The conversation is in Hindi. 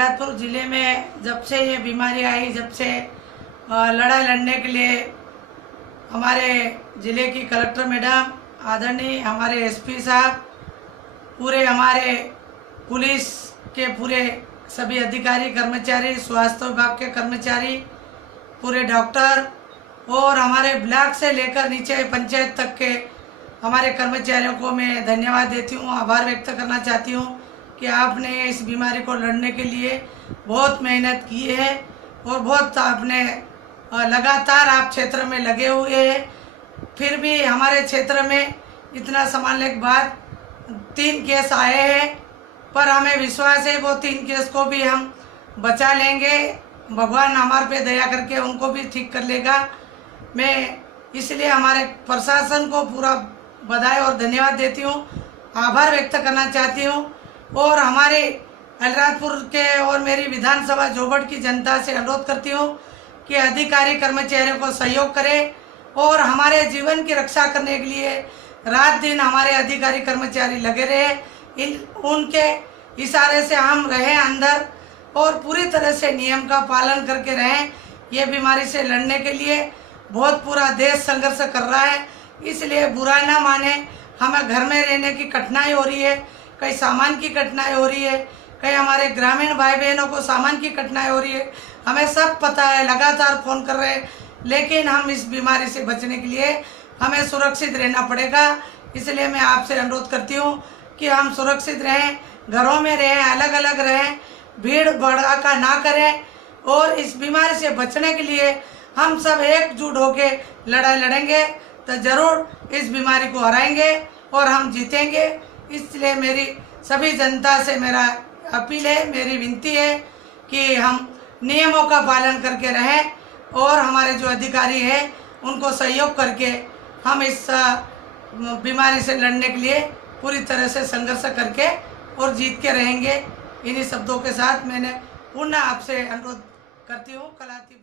अलीराजपुर ज़िले में जब से ये बीमारी आई, जब से लड़ाई लड़ने के लिए हमारे ज़िले की कलेक्टर मैडम, आदरणीय हमारे एसपी साहब, पूरे हमारे पुलिस के पूरे सभी अधिकारी कर्मचारी, स्वास्थ्य विभाग के कर्मचारी, पूरे डॉक्टर और हमारे ब्लॉक से लेकर नीचे पंचायत तक के हमारे कर्मचारियों को मैं धन्यवाद देती हूँ, आभार व्यक्त करना चाहती हूँ कि आपने इस बीमारी को लड़ने के लिए बहुत मेहनत की है और बहुत आपने लगातार आप क्षेत्र में लगे हुए हैं। फिर भी हमारे क्षेत्र में इतना संभालने के बाद 3 केस आए हैं, पर हमें विश्वास है वो 3 केस को भी हम बचा लेंगे। भगवान हमारे पे दया करके उनको भी ठीक कर लेगा। मैं इसलिए हमारे प्रशासन को पूरा बधाई और धन्यवाद देती हूँ, आभार व्यक्त करना चाहती हूँ और हमारे अलीराजपुर के और मेरी विधानसभा जोबड़ की जनता से अनुरोध करती हूँ कि अधिकारी कर्मचारियों को सहयोग करें और हमारे जीवन की रक्षा करने के लिए रात दिन हमारे अधिकारी कर्मचारी लगे रहे। उनके इशारे से हम रहें अंदर और पूरी तरह से नियम का पालन करके रहें। ये बीमारी से लड़ने के लिए बहुत पूरा देश संघर्ष कर रहा है, इसलिए बुरा ना माने। हमें घर में रहने की कठिनाई हो रही है, कई सामान की कठिनाई हो रही है, कई हमारे ग्रामीण भाई बहनों को सामान की कठिनाई हो रही है, हमें सब पता है, लगातार फ़ोन कर रहे हैं। लेकिन हम इस बीमारी से बचने के लिए हमें सुरक्षित रहना पड़ेगा। इसलिए मैं आपसे अनुरोध करती हूँ कि हम सुरक्षित रहें, घरों में रहें, अलग अलग रहें, भीड़ भड़का ना करें और इस बीमारी से बचने के लिए हम सब एकजुट होकर लड़ाई लड़ेंगे तो ज़रूर इस बीमारी को हराएंगे और हम जीतेंगे। इसलिए मेरी सभी जनता से मेरा अपील है, मेरी विनती है कि हम नियमों का पालन करके रहें और हमारे जो अधिकारी हैं उनको सहयोग करके हम इस बीमारी से लड़ने के लिए पूरी तरह से संघर्ष करके और जीत के रहेंगे। इन्हीं शब्दों के साथ मैंने पुनः आपसे अनुरोध करती हूँ। कलाती